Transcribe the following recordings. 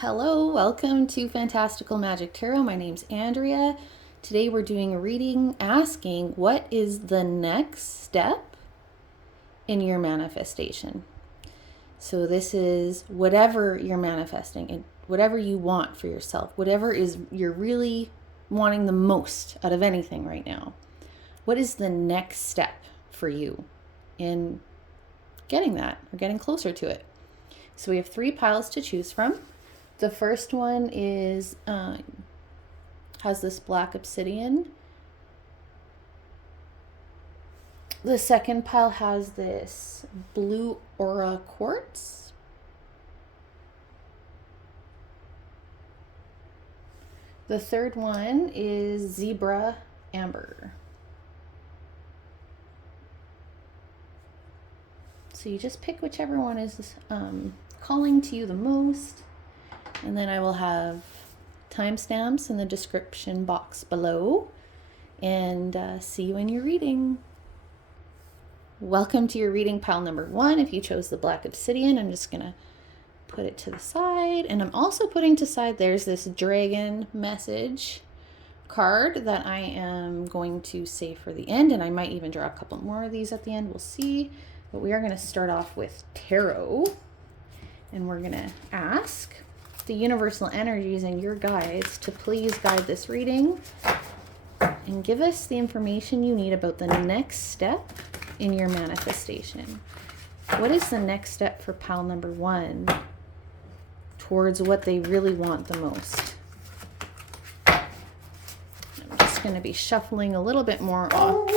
Hello, welcome to Fantastical Magic Tarot. My name's Andrea. Today we're doing a reading asking what is the next step in your manifestation. So this is whatever you're manifesting and whatever you want for yourself, whatever is you're really wanting the most out of anything right now. What is the next step for you in getting that or getting closer to it? So we have 3 piles to choose from. The first one is has this black obsidian. The second pile has this blue aura quartz. The third one is zebra amber. So you just pick whichever one is calling to you the most. And then I will have timestamps in the description box below. And see you in your reading. Welcome to your reading pile number 1. If you chose the black obsidian, I'm just going to put it to the side. And I'm also putting to the side, there's this dragon message card that I am going to save for the end. And I might even draw a couple more of these at the end. We'll see. But we are going to start off with tarot. And we're going to ask the universal energies and your guides to please guide this reading and give us the information you need about the next step in your manifestation. What is the next step for pile number 1 towards what they really want the most? I'm just going to be shuffling a little bit more off.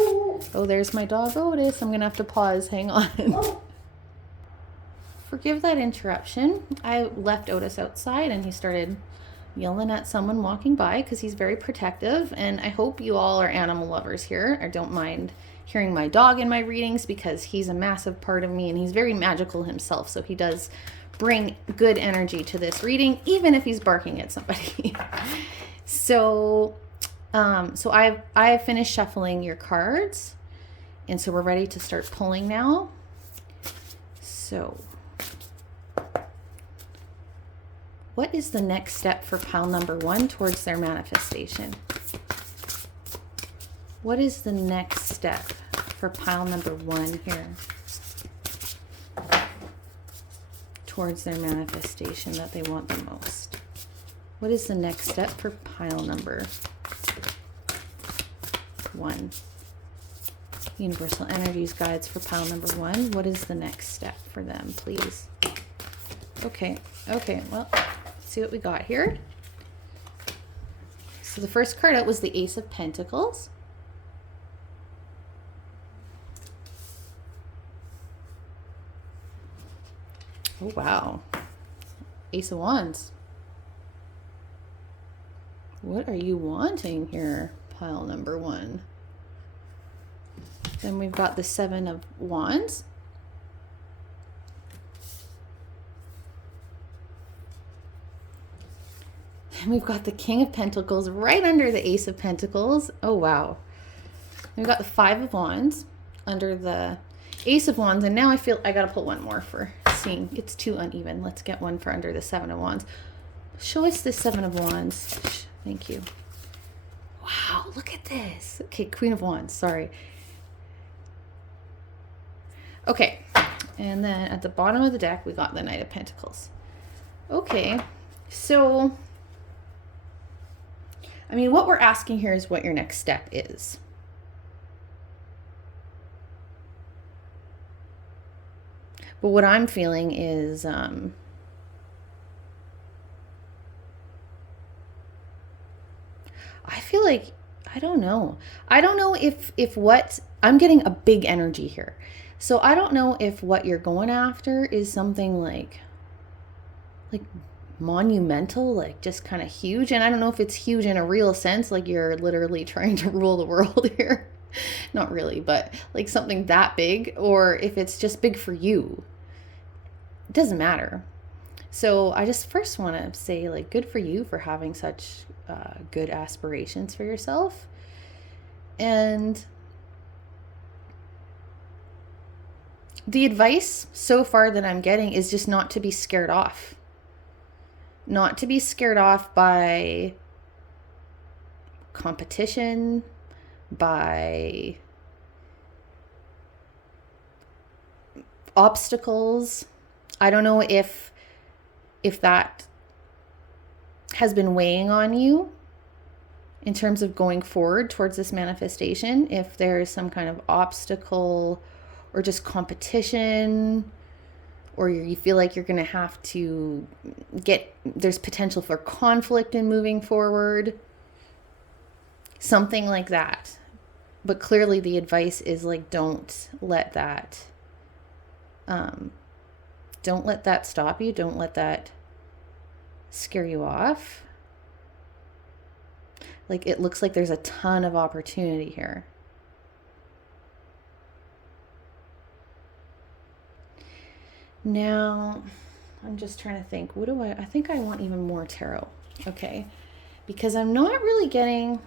Oh, there's my dog Otis. I'm going to have to pause. Hang on. Forgive that interruption. I left Otis outside and he started yelling at someone walking by because he's very protective. And I hope you all are animal lovers here or don't mind hearing my dog in my readings because he's a massive part of me and he's very magical himself. So he does bring good energy to this reading, even if he's barking at somebody. So I've finished shuffling your cards. And so we're ready to start pulling now. So what is the next step for pile number 1 towards their manifestation? What is the next step for pile number 1 here towards their manifestation that they want the most? What is the next step for pile number 1? Universal energies guides for pile number 1. What is the next step for them, please? Okay, well, see what we got here. So the first card out was the Ace of Pentacles. Oh, wow. Ace of Wands. What are you wanting here, pile number 1? Then we've got the 7 of Wands. And we've got the King of Pentacles right under the Ace of Pentacles. Oh, wow. We've got the 5 of Wands under the Ace of Wands. And now I feel I got to put one more for seeing. It's too uneven. Let's get one for under the 7 of Wands. Show us the 7 of Wands. Thank you. Wow, look at this. Okay, Queen of Wands. Sorry. Okay. And then at the bottom of the deck, we got the Knight of Pentacles. Okay. So I mean, what we're asking here is what your next step is. But what I'm feeling is I feel like, I don't know if what, I'm getting a big energy here. So I don't know if what you're going after is something like monumental, like just kind of huge. And I don't know if it's huge in a real sense, like you're literally trying to rule the world here. Not really, but like something that big, or if it's just big for you. It doesn't matter. So I just first want to say, like, good for you for having such good aspirations for yourself. And the advice so far that I'm getting is just not to be scared off. not to be scared off by competition, by obstacles. I don't know if that has been weighing on you in terms of going forward towards this manifestation, if there is some kind of obstacle or just competition, or you feel like you're going to have to there's potential for conflict in moving forward, something like that. But clearly the advice is like, don't let that stop you. Don't let that scare you off. Like, it looks like there's a ton of opportunity here. Now, I'm just trying to think, I think I want even more tarot. Okay. Because I'm not really getting,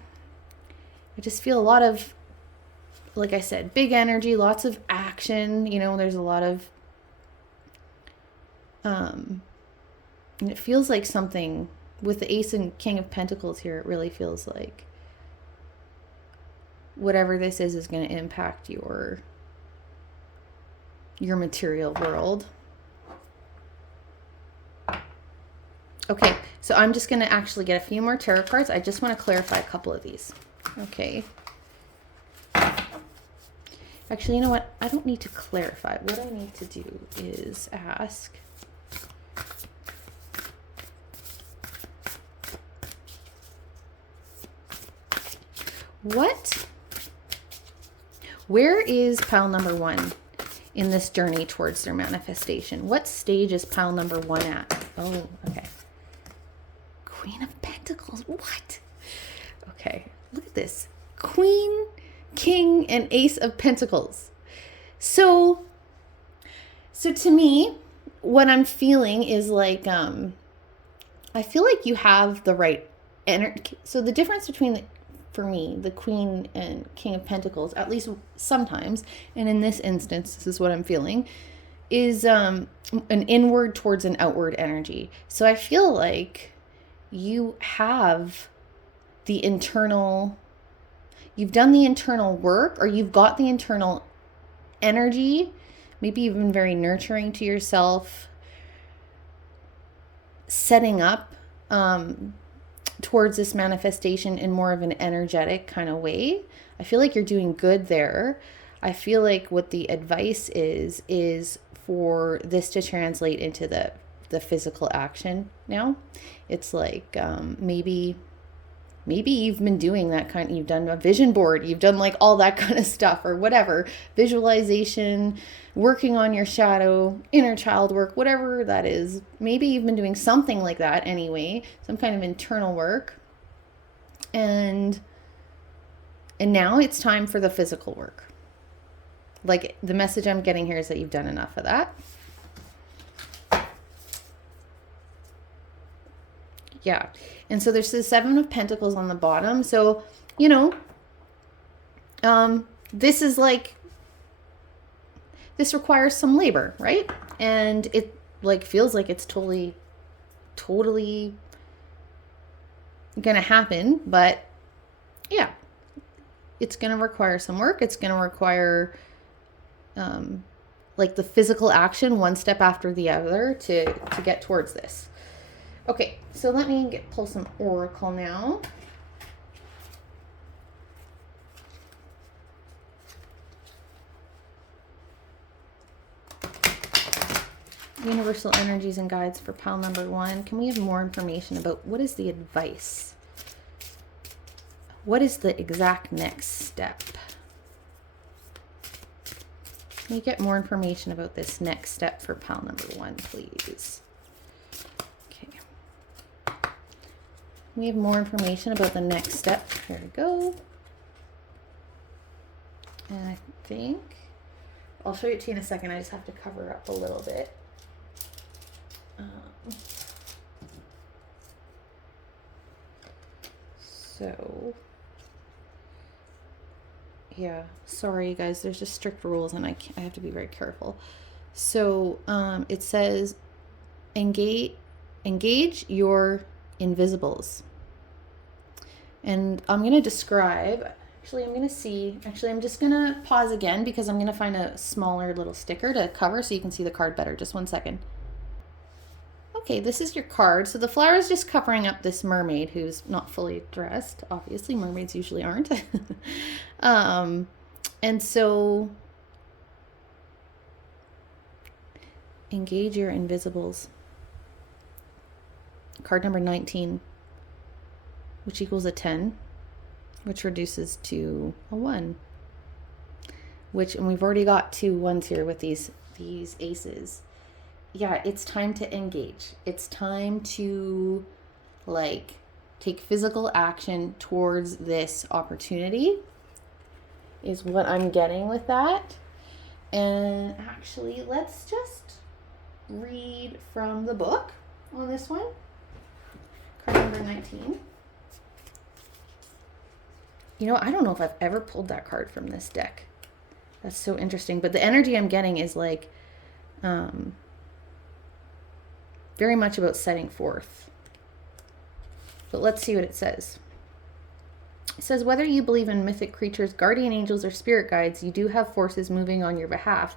I just feel a lot of, like I said, big energy, lots of action. There's a lot of, and it feels like something with the Ace and King of Pentacles here. It really feels like whatever this is going to impact your material world. Okay, so I'm just going to actually get a few more tarot cards. I just want to clarify a couple of these. Okay. Actually, you know what? I don't need to clarify. What I need to do is ask, where is pile number 1 in this journey towards their manifestation? What stage is pile number 1 at? Oh, okay. Queen of Pentacles. What? Okay, look at this. Queen, King, and Ace of Pentacles. So to me, what I'm feeling is like, I feel like you have the right energy. So the difference between for me, the Queen and King of Pentacles, at least sometimes, and in this instance, this is what I'm feeling, is an inward towards an outward energy. So I feel like you have you've done the internal work, or you've got the internal energy. Maybe you've been very nurturing to yourself, setting up towards this manifestation in more of an energetic kind of way. I feel like you're doing good there. I feel like what the advice is for this to translate into the physical action now. It's like maybe you've been doing that you've done a vision board, you've done like all that kind of stuff, or whatever, visualization, working on your shadow, inner child work, whatever that is. Maybe you've been doing something like that anyway, some kind of internal work. And now it's time for the physical work. Like, the message I'm getting here is that you've done enough of that. Yeah. And so there's the 7 of Pentacles on the bottom. So, this is like, this requires some labor, right? And it like feels like it's totally gonna happen. But yeah, it's gonna require some work. It's gonna require like the physical action, one step after the other, to get towards this. Okay, so let me pull some oracle now. Universal energies and guides for pile number 1. Can we have more information about what is the advice? What is the exact next step? Can you get more information about this next step for pile number 1, please? We have more information about the next step. Here we go. And I think I'll show it to you in a second. I just have to cover up a little bit. So, yeah, sorry you guys, there's just strict rules and I have to be very careful. So it says engage engage your invisibles. And I'm going to describe, I'm just going to pause again because I'm going to find a smaller little sticker to cover so you can see the card better. Just 1 second. Okay, this is your card. So the flower is just covering up this mermaid who's not fully dressed. Obviously, mermaids usually aren't. And so engage your invisibles. Card number 19, which equals a 10, which reduces to a 1. And we've already got 2 1s here with these aces. Yeah, it's time to engage. It's time to take physical action towards this opportunity is what I'm getting with that. And actually, let's just read from the book on this one. Card number 19. I don't know if I've ever pulled that card from this deck. That's so interesting. But the energy I'm getting is very much about setting forth. But let's see what it says. It says, whether you believe in mythic creatures, guardian angels, or spirit guides, you do have forces moving on your behalf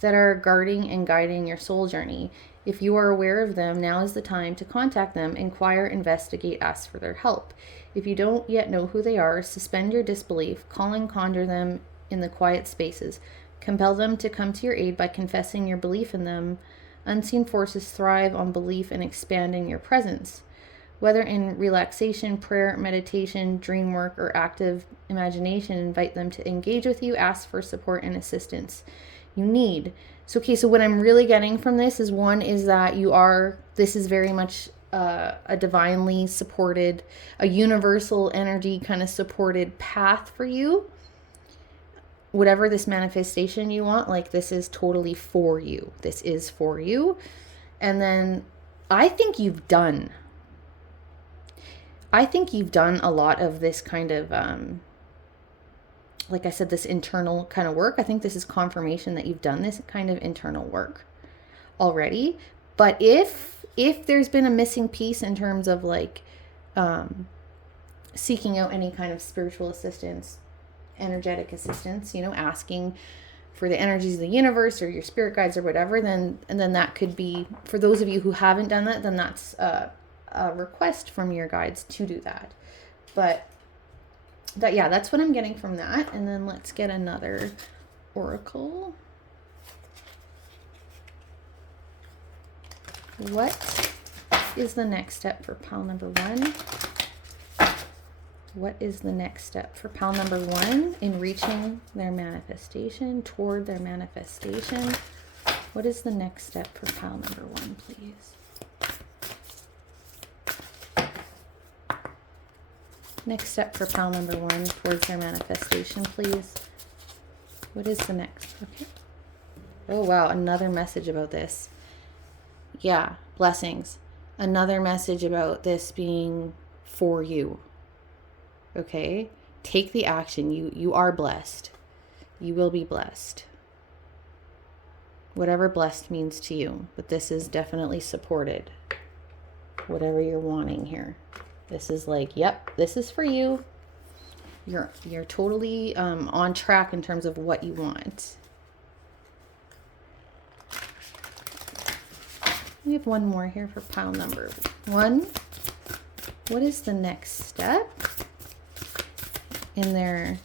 that are guarding and guiding your soul journey. If you are aware of them, now is the time to contact them, inquire, investigate, ask for their help. If you don't yet know who they are, suspend your disbelief, call and conjure them in the quiet spaces. Compel them to come to your aid by confessing your belief in them. Unseen forces thrive on belief and expanding your presence. Whether in relaxation, prayer, meditation, dream work, or active imagination, invite them to engage with you, ask for support and assistance you need. So what I'm really getting from this is, one, is that this is very much a divinely supported, a universal energy kind of supported path for you. Whatever this manifestation you want, this is totally for you. This is for you. And then I think you've done a lot of this kind of, like I said, this internal kind of work. I think this is confirmation that you've done this kind of internal work already. But if there's been a missing piece in terms of seeking out any kind of spiritual assistance, energetic assistance, asking for the energies of the universe or your spirit guides or whatever, then that could be, for those of you who haven't done that, then that's a request from your guides to do that. But that's what I'm getting from that. And then let's get another oracle. What is the next step for pile number 1? What is the next step for pile number 1 in reaching their manifestation, toward their manifestation? What is the next step for pile number 1, please? Next step for pile number 1 towards their manifestation, please. What is the next? Okay. Oh, wow. Another message about this. Yeah. Blessings. Another message about this being for you. Okay. Take the action. You are blessed. You will be blessed. Whatever blessed means to you. But this is definitely supported. Whatever you're wanting here. This is yep, this is for you. You're totally on track in terms of what you want. We have one more here for pile number 1. What is the next step in their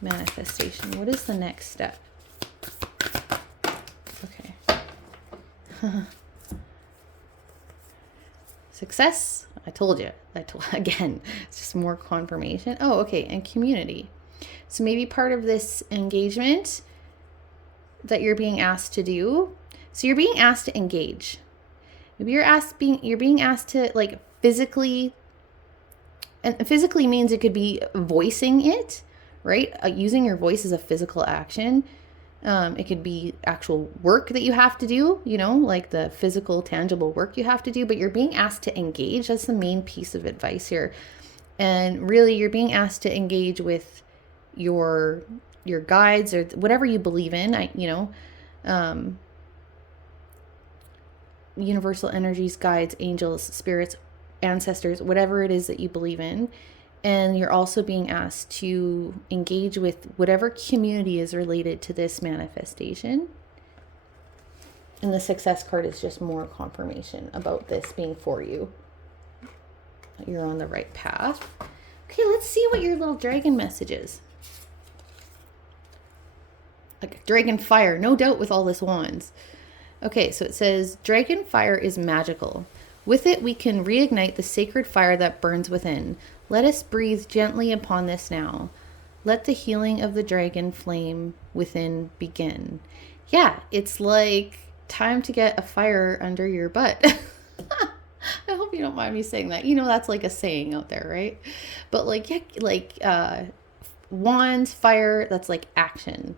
manifestation? What is the next step? Okay. Success. I told you. Again, it's just more confirmation. Oh, okay. And community. So maybe part of this engagement that you're being asked to do. So you're being asked to engage. Maybe you're being asked to physically, and physically means it could be voicing it, right? Using your voice as a physical action. It could be actual work that you have to do, the physical, tangible work you have to do, but you're being asked to engage. That's the main piece of advice here. And really, you're being asked to engage with your guides or whatever you believe in. universal energies, guides, angels, spirits, ancestors, whatever it is that you believe in. And you're also being asked to engage with whatever community is related to this manifestation. And the success card is just more confirmation about this being for you. You're on the right path. Okay, let's see what your little dragon message is. Like dragon fire, no doubt with all this wands. Okay, so it says, dragon fire is magical. With it, we can reignite the sacred fire that burns within. Let us breathe gently upon this now. Let the healing of the dragon flame within begin. Yeah, it's like time to get a fire under your butt. I hope you don't mind me saying that. You know, that's like a saying out there, right? But like, yeah, like wands, fire, that's like action.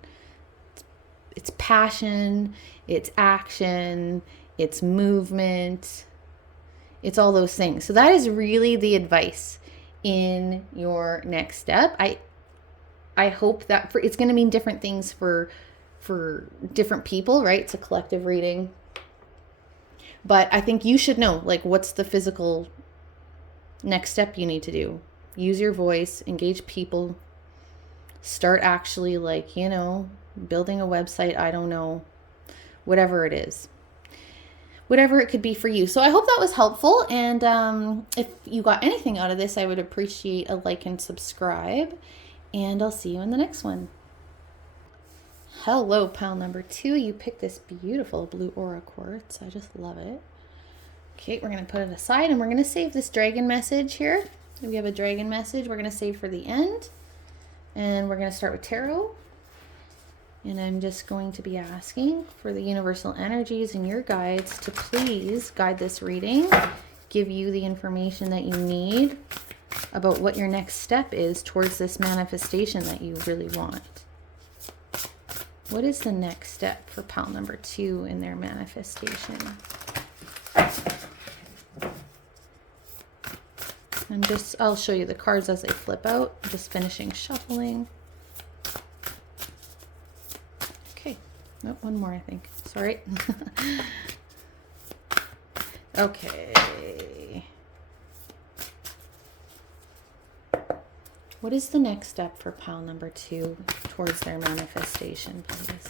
It's passion, it's action, it's movement, it's all those things. So that is really the advice in your next step. I hope that it's going to mean different things for different people, right? It's a collective reading. But I think you should know, like, what's the physical next step you need to do. Use your voice, engage people, start actually, like, you know, building a website, I don't know, whatever it is. Whatever it could be for you. So I hope that was helpful. And if you got anything out of this, I would appreciate a like and subscribe. And I'll see you in the next one. Hello, pile number 2. You picked this beautiful blue aura quartz. I just love it. Okay, we're going to put it aside and we're going to save this dragon message here. We have a dragon message we're going to save for the end. And we're going to start with tarot. And I'm just going to be asking for the universal energies and your guides to please guide this reading, give you the information that you need about what your next step is towards this manifestation that you really want. What is the next step for pile number 2 in their manifestation? I'll show you the cards as they flip out. I'm just finishing shuffling. Okay. Oh, one more, I think. Sorry. Okay. What is the next step for pile number 2 towards their manifestation, please?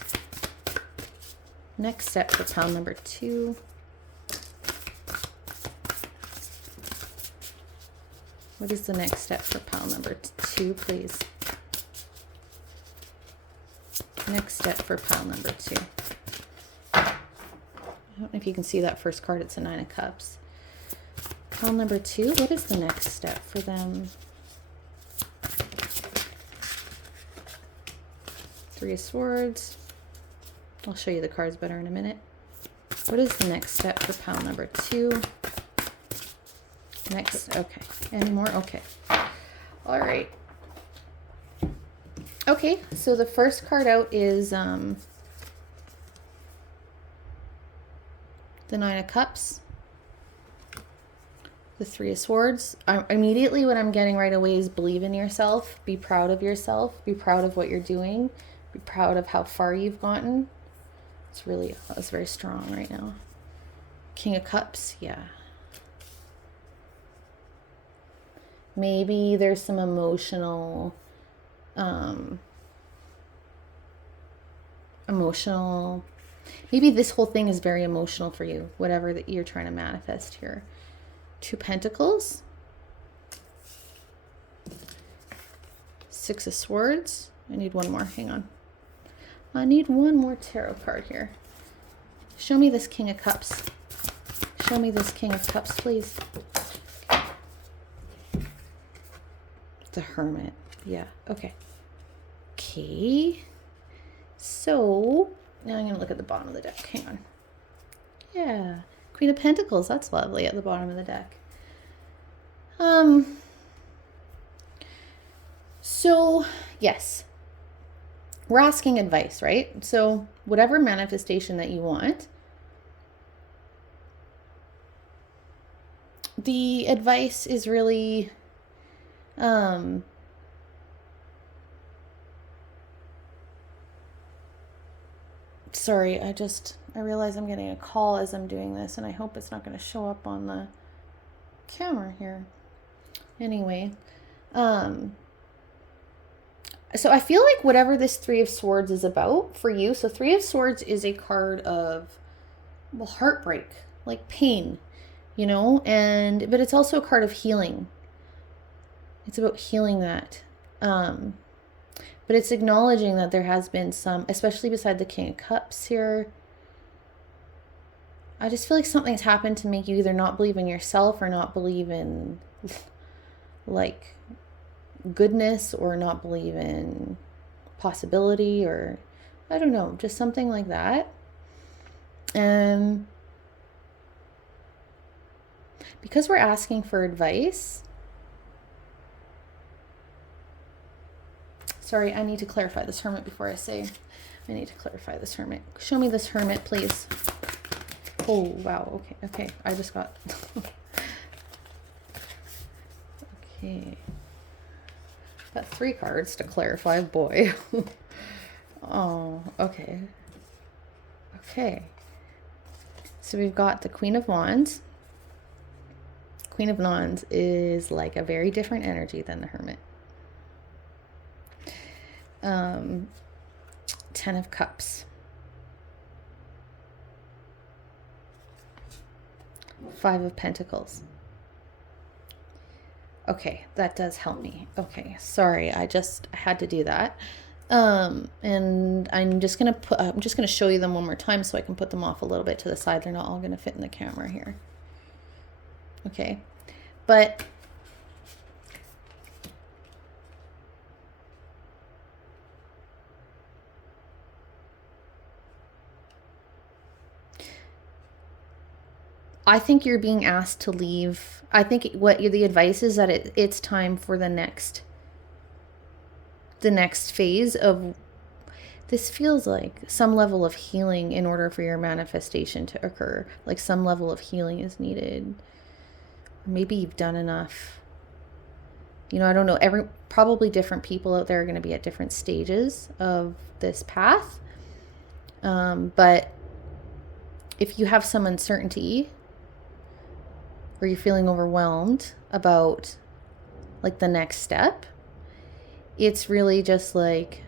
Next step for pile number 2. What is the next step for pile number 2, please? Next step for pile number 2. I don't know if you can see that first card. It's a 9 of Cups. Pile number 2, what is the next step for them? 3 of Swords. I'll show you the cards better in a minute. What is the next step for pile number 2? Next, okay. Any more? Okay. All right. Okay, so the first card out is the 9 of Cups, the 3 of Swords. Immediately what I'm getting right away is believe in yourself, be proud of yourself, be proud of what you're doing, be proud of how far you've gotten. It's very strong right now. King of Cups, yeah. Maybe there's some emotional, maybe this whole thing is very emotional for you, whatever that you're trying to manifest here. 2 Pentacles, 6 of Swords. I need one more, hang on. I need one more tarot card here. Show me this King of Cups. Show me this King of Cups, please. The Hermit. Yeah, okay. Okay. So, now I'm going to look at the bottom of the deck. Hang on. Yeah. Queen of Pentacles. That's lovely at the bottom of the deck. So, yes. We're asking advice, right? So, whatever manifestation that you want, the advice is really Sorry, I realize I'm getting a call as I'm doing this, and I hope it's not going to show up on the camera here. Anyway, so I feel like whatever this Three of Swords is about for you, so Three of Swords is a card of, well, heartbreak, like pain, you know, but it's also a card of healing. It's about healing that. But it's acknowledging that there has been some, especially beside the King of Cups here. I just feel like something's happened to make you either not believe in yourself or not believe in like goodness, or not believe in possibility, or I don't know, just something like that. Because we're asking for advice. Sorry, I need to clarify this Hermit before I say. I need to clarify this Hermit. Show me this Hermit, please. Oh, wow. Okay. I just got... Okay. Got 3 cards to clarify. Boy. Oh, okay. Okay. So we've got the Queen of Wands. Queen of Wands is like a very different energy than the Hermit. 10 of Cups. 5 of Pentacles. Okay, that does help me. Okay, sorry, I had to do that. And I'm just gonna show you them one more time so I can put them off a little bit to the side. They're not all gonna fit in the camera here. Okay, but I think you're being asked to leave. I think the advice is that it's time for the next phase of this. Feels like some level of healing in order for your manifestation to occur. Like some level of healing is needed. Maybe you've done enough. You know, I don't know. Probably different people out there are going to be at different stages of this path. But if you have some uncertainty, or you're feeling overwhelmed about like the next step, it's really just like,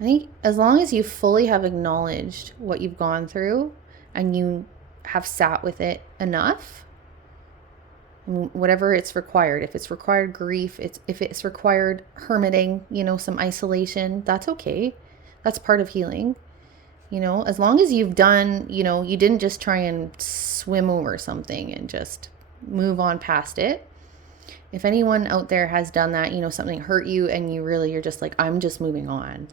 I think as long as you fully have acknowledged what you've gone through and you have sat with it enough, whatever it's required, if it's required grief, if it's required hermiting, you know, some isolation, that's okay. That's part of healing. You know, as long as you've done, you know, you didn't just try and swim over something and just move on past it. If anyone out there has done that, you know, something hurt you and you're just like, I'm just moving on.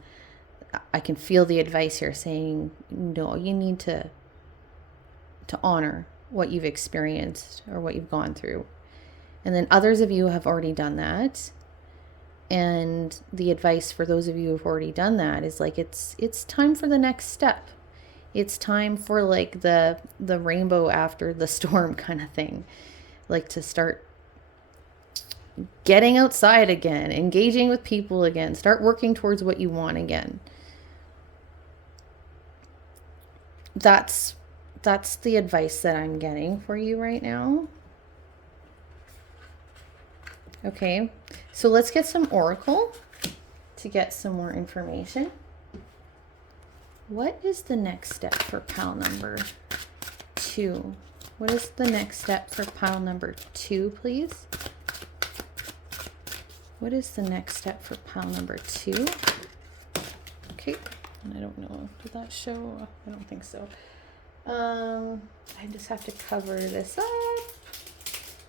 I can feel the advice here saying, no, you need to honor what you've experienced or what you've gone through. And then others of you have already done that. And the advice for those of you who've already done that is like, it's time for the next step. It's time for like the rainbow after the storm kind of thing. Like to start getting outside again, engaging with people again, start working towards what you want again. That's the advice that I'm getting for you right now. Okay, so let's get some oracle to get some more information. What is the next step for pile number 2? What is the next step for pile number 2, please? What is the next step for pile number 2? Okay, and I don't know, did that show? I don't think so. I just have to cover this up.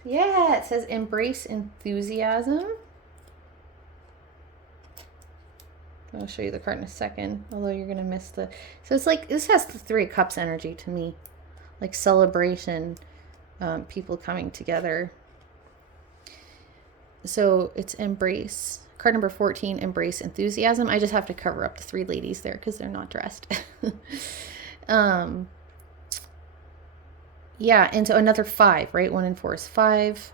Yeah, it says embrace enthusiasm. I'll show you the card in a second, although you're going to miss the... So it's like, this has the 3 of Cups energy to me. Like celebration, people coming together. So it's embrace. Card number 14, embrace enthusiasm. I just have to cover up the 3 ladies there because they're not dressed. Yeah, and so another 5, right? 1 and 4 is 5.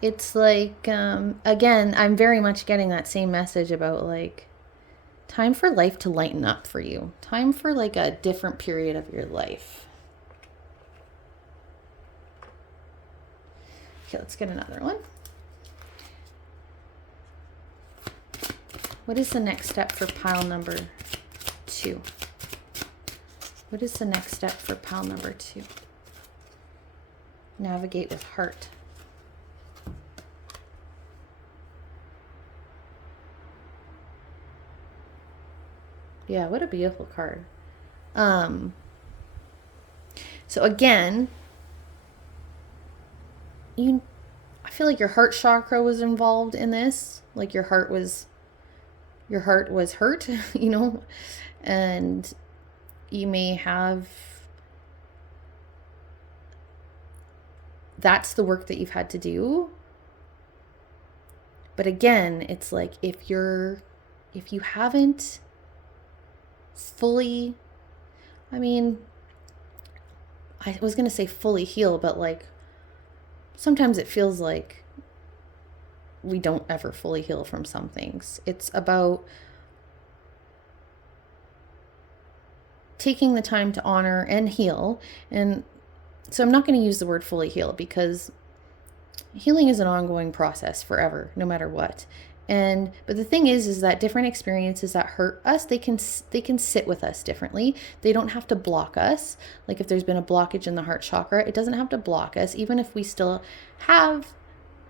It's like, again, I'm very much getting that same message about like, Time for life to lighten up for you. Time for like a different period of your life. Okay, let's get another one. What is the next step for pile number 2? What is the next step for pile number 2? Navigate with heart. Yeah, what a beautiful card. So again, I feel like your heart chakra was involved in this. Like your heart was hurt, you know, and you may have, that's the work that you've had to do. But again, it's like if you haven't fully, I mean, I was going to say fully heal, but like sometimes it feels like we don't ever fully heal from some things. It's about taking the time to honor and heal. And so I'm not going to use the word fully heal, because healing is an ongoing process forever, no matter what. But the thing is that different experiences that hurt us, they can sit with us differently. They don't have to block us. Like if there's been a blockage in the heart chakra, it doesn't have to block us. Even if we still have,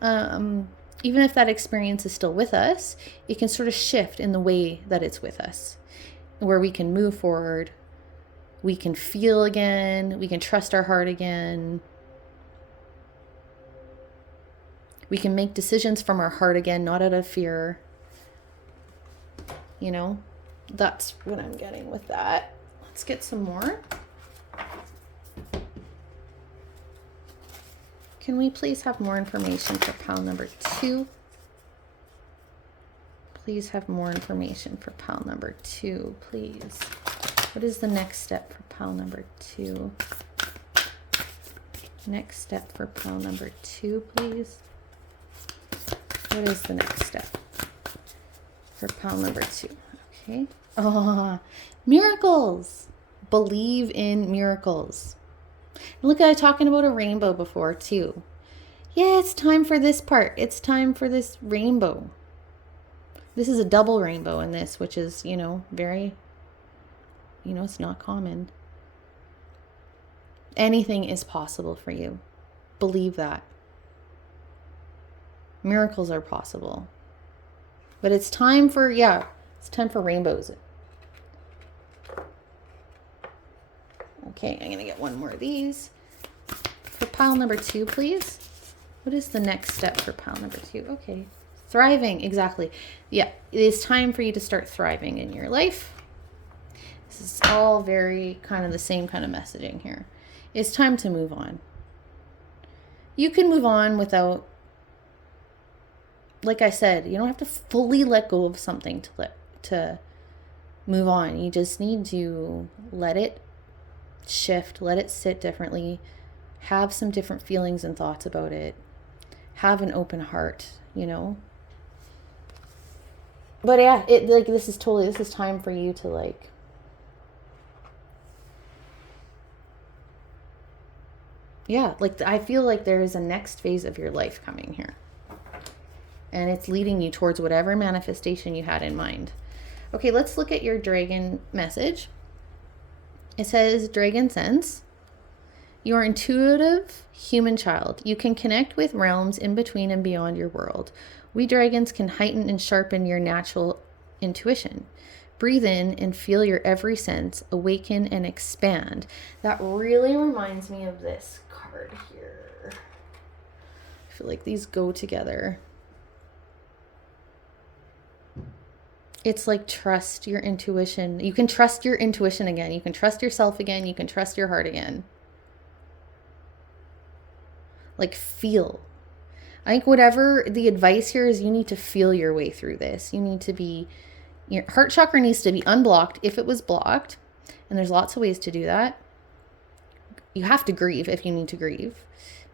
even if that experience is still with us, it can sort of shift in the way that it's with us, where we can move forward, we can feel again, we can trust our heart again. We can make decisions from our heart again, not out of fear. You know, that's what I'm getting with that. Let's get some more. Can we please have more information for pile number 2? Please have more information for pile number 2, please. What is the next step for pile number 2? Next step for pile number 2, please. What is the next step for pile number 2? Okay. Oh, miracles. Believe in miracles. Look, I was talking about a rainbow before too. Yeah, it's time for this part. It's time for this rainbow. This is a double rainbow in this, which is, you know, very, you know, it's not common. Anything is possible for you. Believe that. Miracles are possible. But it's time for, it's time for rainbows. Okay, I'm going to get one more of these. For pile number 2, please. What is the next step for pile number 2? Okay. Thriving, exactly. Yeah, it is time for you to start thriving in your life. This is all very kind of the same kind of messaging here. It's time to move on. You can move on without, like I said, you don't have to fully let go of something to move on. You just need to let it shift, let it sit differently, have some different feelings and thoughts about it, have an open heart, you know. But yeah, this is time for you to like I feel like there is a next phase of your life coming here. And it's leading you towards whatever manifestation you had in mind. Okay, let's look at your dragon message. It says, Dragon Sense. You are intuitive human child. You can connect with realms in between and beyond your world. We dragons can heighten and sharpen your natural intuition. Breathe in and feel your every sense, awaken and expand. That really reminds me of this card here. I feel like these go together. It's like trust your intuition. You can trust your intuition again. You can trust yourself again. You can trust your heart again. Like feel. I think whatever the advice here is, you need to feel your way through this. You need to be, your heart chakra needs to be unblocked if it was blocked. And there's lots of ways to do that. You have to grieve if you need to grieve.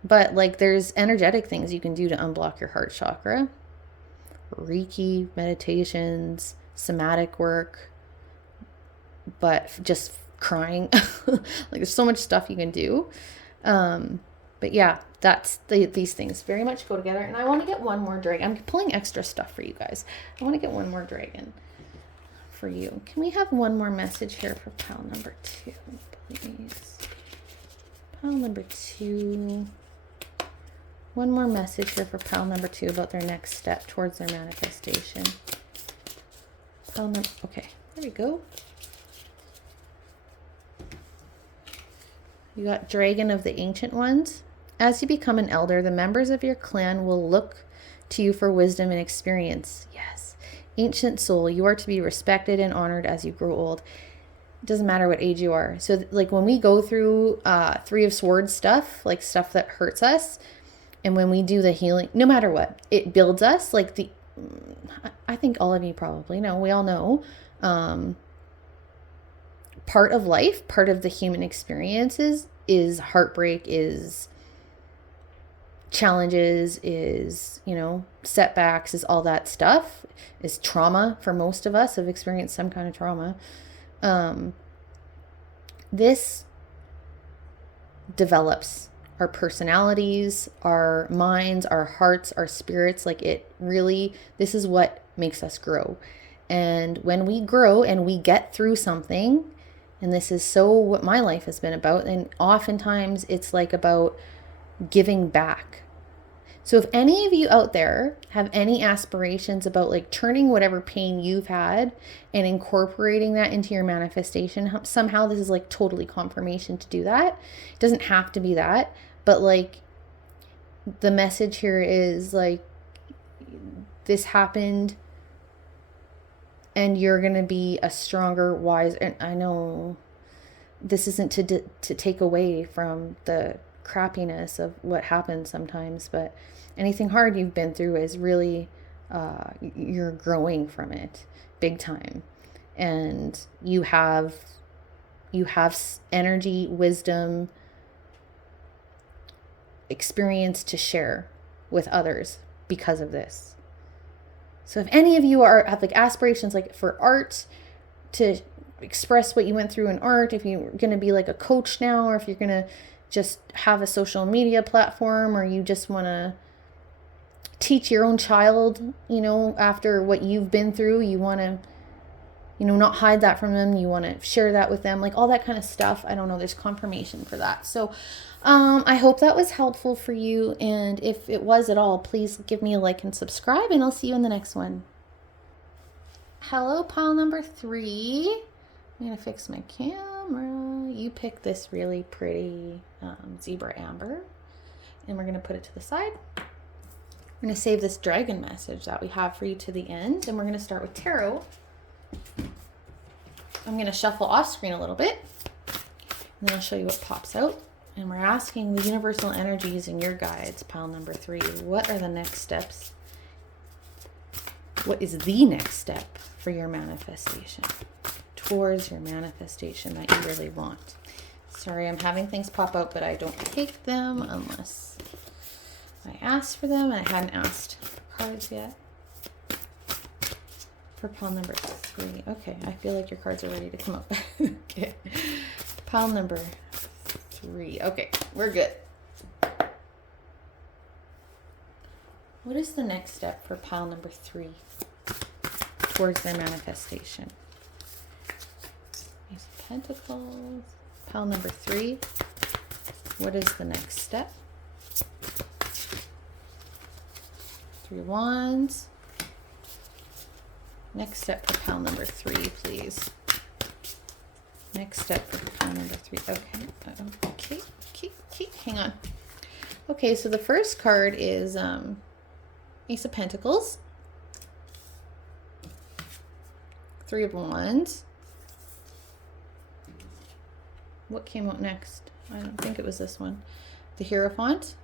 But like there's energetic things you can do to unblock your heart chakra. Reiki, meditations, somatic work, but just crying. Like there's so much stuff you can do. But yeah, that's these things very much go together. And I want to get one more dragon. I'm pulling extra stuff for you guys. I want to get one more dragon for you. Can we have one more message here for pile number 2, please? Pile number 2. One more message here for pile number 2 about their next step towards their manifestation. Pile number, okay, there we go. You got Dragon of the Ancient Ones. As you become an elder, the members of your clan will look to you for wisdom and experience. Yes. Ancient soul, you are to be respected and honored as you grow old. It doesn't matter what age you are. So like when we go through 3 of Swords stuff, like stuff that hurts us, and when we do the healing, no matter what, it builds us. Like I think all of you probably know, we all know, part of life, part of the human experiences is heartbreak, is challenges, is, you know, setbacks, is all that stuff, is trauma. For most of us have experienced some kind of trauma. This develops our personalities, our minds, our hearts, our spirits. Like it really, this is what makes us grow. And when we grow and we get through something, and this is so what my life has been about, and oftentimes it's like about giving back. So if any of you out there have any aspirations about like turning whatever pain you've had and incorporating that into your manifestation, somehow this is like totally confirmation to do that. It doesn't have to be that, but like the message here is like, this happened and you're going to be a stronger, wiser, and I know this isn't to take away from the crappiness of what happens sometimes, but anything hard you've been through is really, you're growing from it big time. And you have energy, wisdom, experience to share with others because of this. So if any of you have like aspirations like for art, to express what you went through in art, if you're going to be like a coach now, or if you're going to just have a social media platform, or you just want to teach your own child, you know, after what you've been through, you want to, you know, not hide that from them. You want to share that with them, like all that kind of stuff. I don't know. There's confirmation for that. So I hope that was helpful for you. And if it was at all, please give me a like and subscribe, and I'll see you in the next one. Hello, pile number 3. I'm going to fix my camera. You picked this really pretty zebra amber, and we're going to put it to the side. I'm going to save this dragon message that we have for you to the end, and we're going to start with tarot. I'm going to shuffle off screen a little bit, and then I'll show you what pops out. And we're asking the universal energies and your guides, pile number 3, what are the next steps? What is the next step for your manifestation, towards your manifestation that you really want? Sorry, I'm having things pop out, but I don't take them unless I ask for them, and I hadn't asked for cards yet. For pile number 3. Okay, I feel like your cards are ready to come up. Okay. Pile number 3. Okay, we're good. What is the next step for pile number 3 towards their manifestation? Ace of Pentacles. Pile number 3. What is the next step? 3 of Wands. Next step for pile number 3, please. Next step for pile number 3. Okay. Hang on. Okay, so the first card is Ace of Pentacles. 3 of Wands. What came out next? I don't think it was this one. The Hierophant.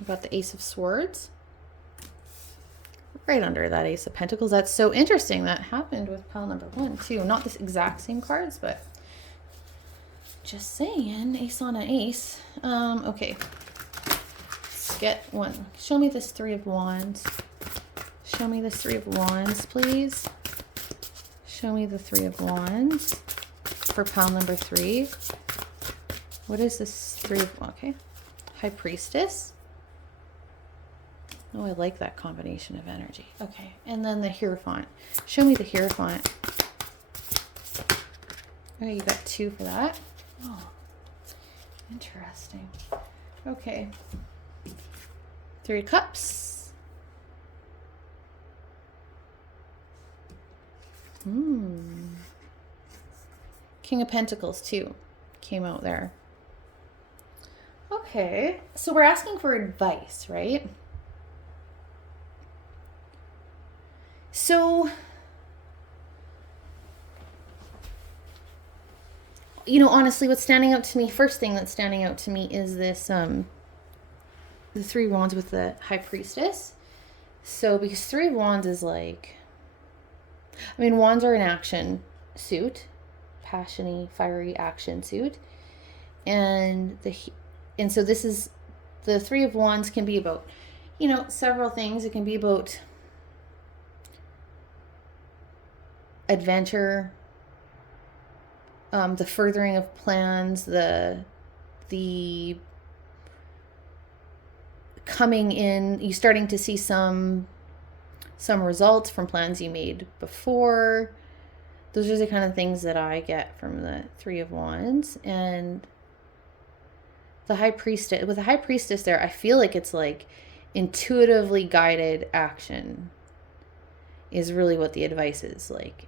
We've got the Ace of Swords. Right under that Ace of Pentacles. That's so interesting. That happened with pile number 1 too. Not this exact same cards, but just saying. Ace on an ace. Okay. get one. Show me this Three of Wands. Show me this Three of Wands, please. Show me the Three of Wands for pile number 3. What is this Three of, okay. High Priestess. Oh, I like that combination of energy. Okay, and then the Hierophant. Show me the Hierophant. Okay, you got 2 for that. Oh, interesting. Okay. 3 of Cups. King of Pentacles, too, came out there. Okay, so we're asking for advice, right? So, you know, honestly, what's standing out to me, first thing that's standing out to me is this, the 3 Wands with the High Priestess. So, because 3 of Wands is like, I mean, Wands are an action suit, passion-y, fiery action suit. And so this is, the 3 of Wands can be about, you know, several things. It can be about adventure, the furthering of plans, the coming in, you starting to see some results from plans you made before. Those are the kind of things that I get from the 3 of Wands. And the High Priestess, with the High Priestess there, I feel like it's like intuitively guided action is really what the advice is. Like,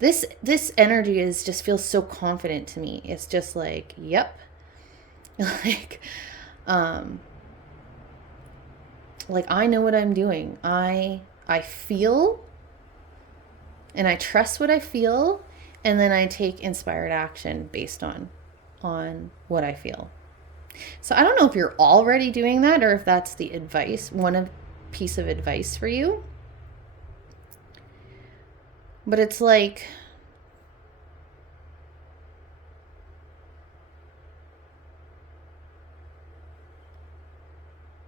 this energy is just feels so confident to me. It's just like, yep. Like I know what I'm doing. I feel and I trust what I feel, and then I take inspired action based on what I feel. So I don't know if you're already doing that or if that's the advice, piece of advice for you. But it's like,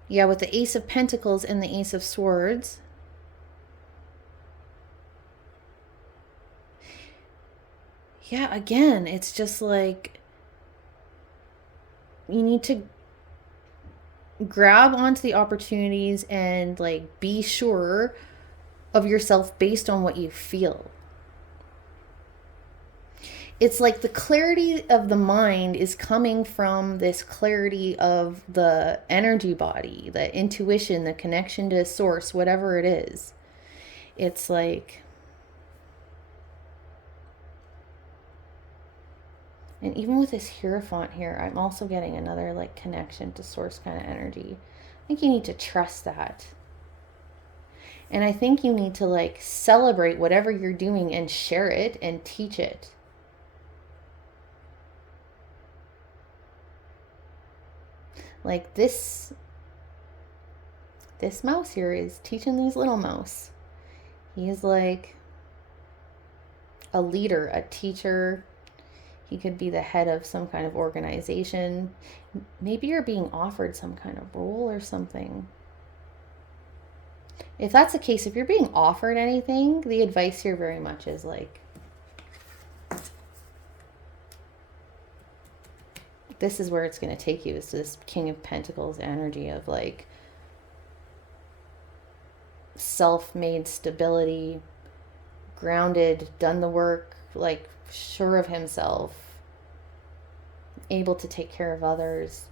yeah, with the Ace of Pentacles and the Ace of Swords, yeah, again, it's just like you need to grab onto the opportunities and like be sure of yourself based on what you feel. It's like the clarity of the mind is coming from this clarity of the energy body, the intuition, the connection to source, whatever it is. It's like, and even with this Hierophant here, I'm also getting another like connection to source kind of energy. I think you need to trust that. And I think you need to like celebrate whatever you're doing and share it and teach it. Like this mouse here is teaching these little mouse. He's like a leader, a teacher. He could be the head of some kind of organization. Maybe you're being offered some kind of role or something. If that's the case, if you're being offered anything, the advice here very much is like, this is where it's going to take you, is this King of Pentacles energy of like self-made stability, grounded, done the work, like sure of himself, able to take care of others.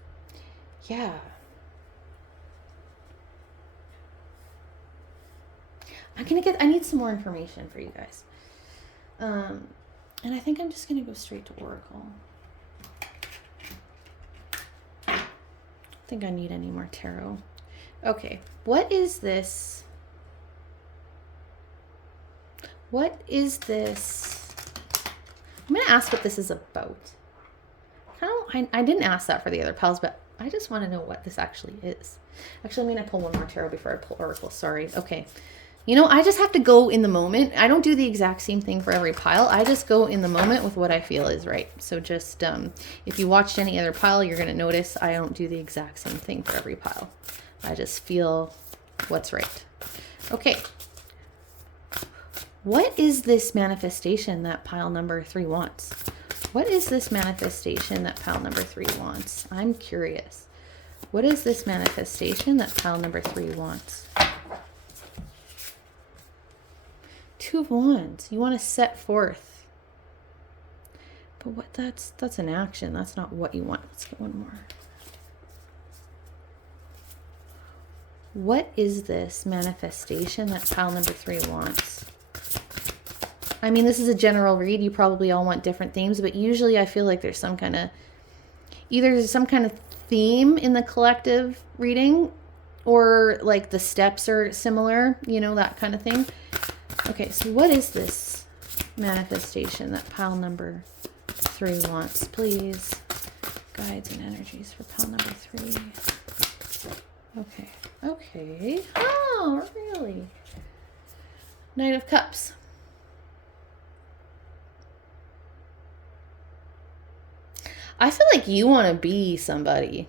Yeah. I need some more information for you guys. And I think I'm just going to go straight to Oracle. I don't think I need any more tarot. Okay, what is this? What is this? I'm going to ask what this is about. I didn't ask that for the other piles, but I just want to know what this actually is. Actually, I'm going to pull one more tarot before I pull Oracle. Sorry. Okay. You know, I just have to go in the moment. I don't do the exact same thing for every pile. I just go in the moment with what I feel is right. So just if you watched any other pile, you're going to notice I don't do the exact same thing for every pile. I just feel what's right. Okay. What is this manifestation that pile number 3 wants? What is this manifestation that pile number 3 wants? I'm curious. What is this manifestation that pile number 3 wants? 2 of Wands. You want to set forth. But what that's an action. That's not what you want. Let's get one more. What is this manifestation that pile number 3 wants? I mean, this is a general read. You probably all want different themes, but usually I feel like there's some kind of, either some kind of theme in the collective reading, or like the steps are similar, you know, that kind of thing. Okay, so what is this manifestation that pile number 3 wants? Please, guides and energies for pile number 3. Okay, okay. Oh, really? Knight of Cups. I feel like you want to be somebody.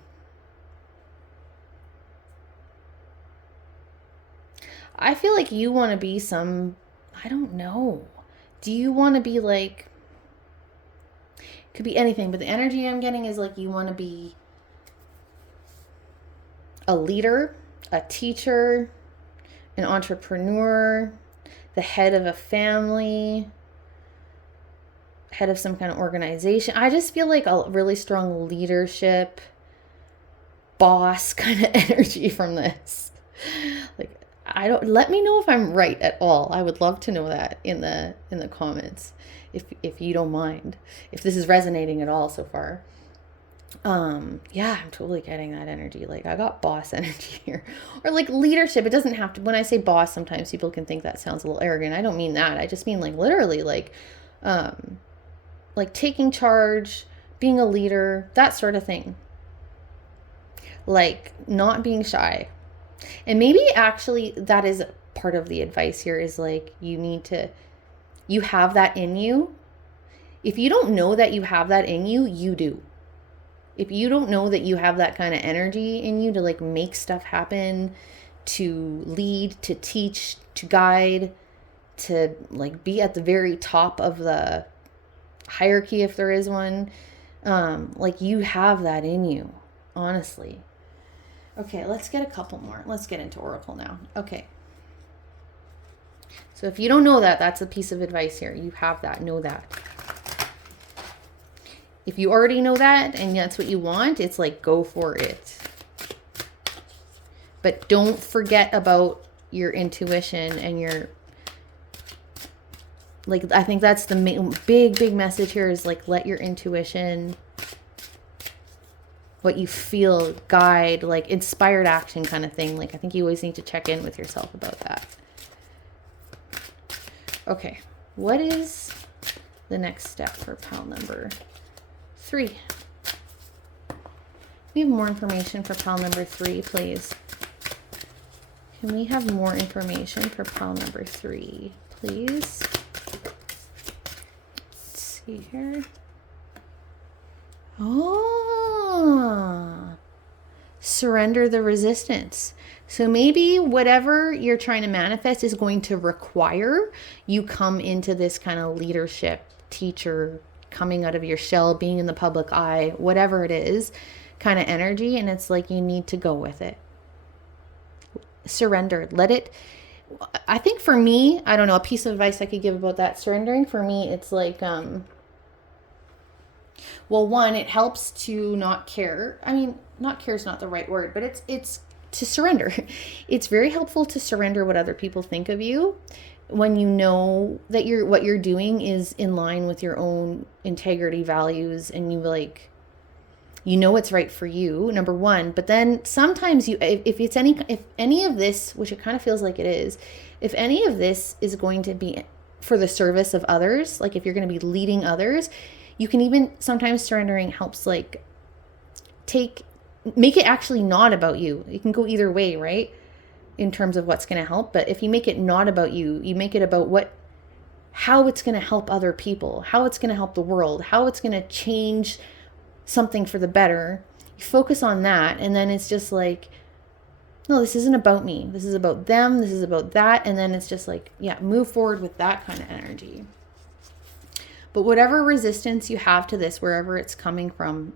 I feel like you want to be I don't know. Do you want to be like, could be anything, but the energy I'm getting is like you want to be a leader, a teacher, an entrepreneur, the head of a family, head of some kind of organization. I just feel like a really strong leadership, boss kind of energy from this. Like, let me know if I'm right at all. I would love to know that in the comments, if you don't mind, if this is resonating at all so far. Yeah, I'm totally getting that energy. Like, I got boss energy here, or like leadership. It doesn't have to, when I say boss, sometimes people can think that sounds a little arrogant. I don't mean that. I just mean like literally like taking charge, being a leader, that sort of thing. Like not being shy. And maybe actually that is part of the advice here, is like you have that in you. If you don't know that you have that in you, you do. If you don't know that you have that kind of energy in you to like make stuff happen, to lead, to teach, to guide, to like be at the very top of the hierarchy if there is one, like you have that in you, honestly. Okay, let's get a couple more. Let's get into Oracle now. Okay. So if you don't know that, that's a piece of advice here. You have that. Know that. If you already know that and that's what you want, it's like go for it. But don't forget about your intuition and your, like, I think that's the big message here, is like let your intuition, what you feel, guide, like inspired action kind of thing. Like I think you always need to check in with yourself about that. Okay, what is the next step for pile number 3? We have more information for pile number 3, please. Can we have more information for pile number 3, please? Let's see here. Oh, surrender the resistance. So maybe whatever you're trying to manifest is going to require you come into this kind of leadership, teacher, coming out of your shell, being in the public eye, whatever it is, kind of energy. And it's like you need to go with it. Surrender. Let it. I think for me, I don't know, a piece of advice I could give about that surrendering, for me, it's like, well, one, it helps to not care. I mean, not care is not the right word, but it's to surrender. It's very helpful to surrender what other people think of you when you know that what you're doing is in line with your own integrity, values, and you like, you know what's right for you, number one. But then sometimes if any of this, which it kind of feels like it is, if any of this is going to be for the service of others, like if you're going to be leading others, you can even, sometimes surrendering helps like make it actually not about you. It can go either way, right? in terms of what's going to help. But if you make it not about you, you make it about how it's going to help other people, how it's going to help the world, how it's going to change something for the better. You focus on that, and then it's just like, no, this isn't about me. This is about them. This is about that. And then it's just like, yeah, move forward with that kind of energy. But whatever resistance you have to this, wherever it's coming from,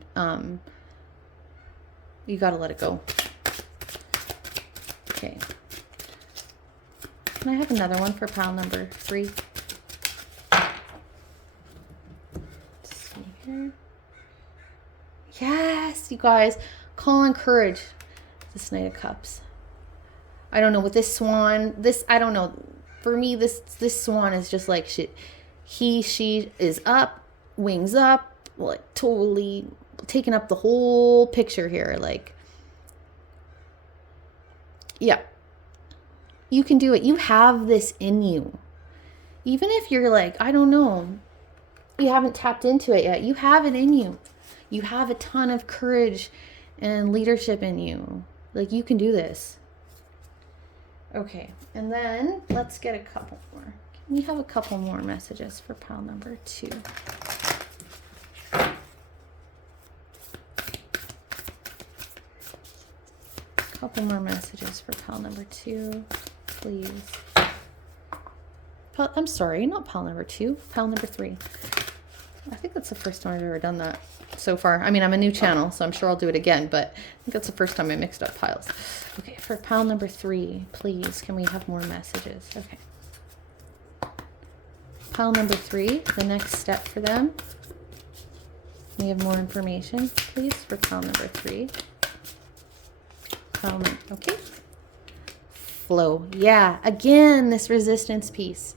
you got to let it go. Okay. Can I have another one for pile number 3? Let's see here. Yes, you guys. Call on courage. This Knight of Cups. I don't know, with this swan, I don't know. For me, this swan is just like shit. She is up, wings up, like totally taking up the whole picture here. Like, yeah, you can do it. You have this in you. Even if you're like, I don't know, you haven't tapped into it yet, you have it in you. You have a ton of courage and leadership in you. Like, you can do this. Okay, and then let's get a couple more. Can we have a couple more messages for pile number 2? Couple more messages for pile number 2, please. I'm sorry, not pile number 2, pile number 3. I think that's the first time I've ever done that so far. I mean, I'm a new channel, so I'm sure I'll do it again, but I think that's the first time I mixed up piles. Okay, for pile number 3, please, can we have more messages? Okay. Pile number 3, the next step for them. Can we have more information, please, for pile number 3? Okay. Flow. Yeah, again, this resistance piece.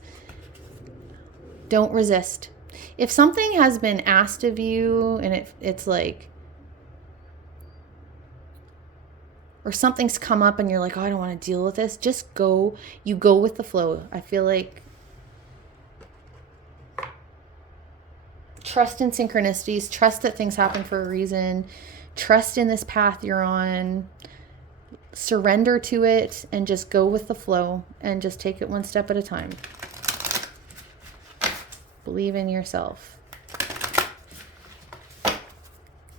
Don't resist. If something has been asked of you and it's like, or something's come up and you're like, oh, I don't want to deal with this, just go. You go with the flow. I feel like trust in synchronicities, trust that things happen for a reason, trust in this path you're on, surrender to it, and just go with the flow and just take it one step at a time. Believe in yourself.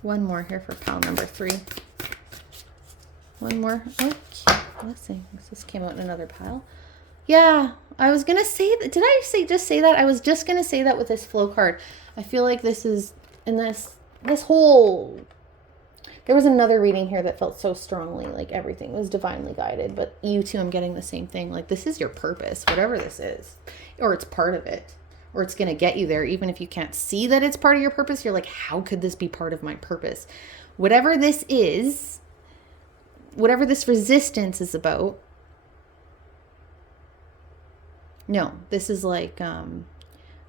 One more here for pile number 3. One more. Okay, blessings. This came out in another pile. Yeah, I was gonna say that. Did I just say that? I was just gonna say that with this flow card. I feel like this is in this whole. There was another reading here that felt so strongly like everything was divinely guided, but you too, I'm getting the same thing. Like, this is your purpose, whatever this is, or it's part of it. Or it's going to get you there. Even if you can't see that it's part of your purpose, you're like, how could this be part of my purpose? Whatever this is, whatever this resistance is about. No, this is like, I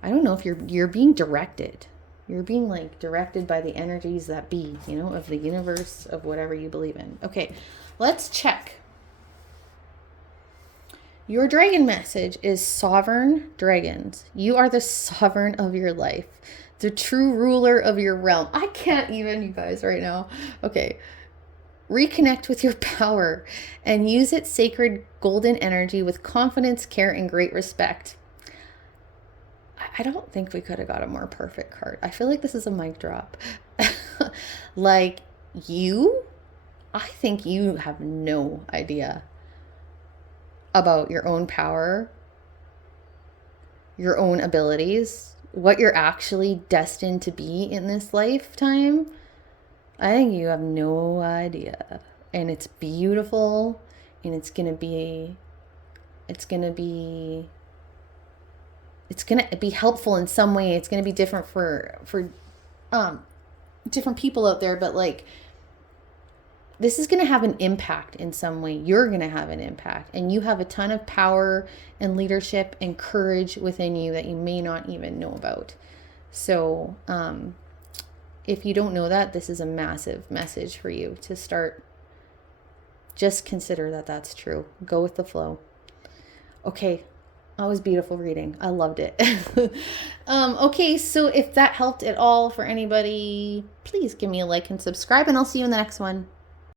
don't know if you're being directed. You're being like directed by the energies that be, you know, of the universe, of whatever you believe in. Okay, let's check. Your dragon message is sovereign dragons. You are the sovereign of your life, the true ruler of your realm. I can't even, you guys, right now. Okay. Reconnect with your power and use its sacred golden energy with confidence, care, and great respect. I don't think we could have got a more perfect card. I feel like this is a mic drop. Like, I think you have no idea about your own power, your own abilities, what you're actually destined to be in this lifetime. I think you have no idea. And it's beautiful, and it's going to be helpful in some way. It's going to be different for different people out there, but like, this is going to have an impact in some way. You're going to have an impact, and you have a ton of power and leadership and courage within you that you may not even know about. So if you don't know that, this is a massive message for you to start. Just consider that that's true. Go with the flow. Okay. That was beautiful reading. I loved it. Okay, so if that helped at all for anybody, please give me a like and subscribe, and I'll see you in the next one.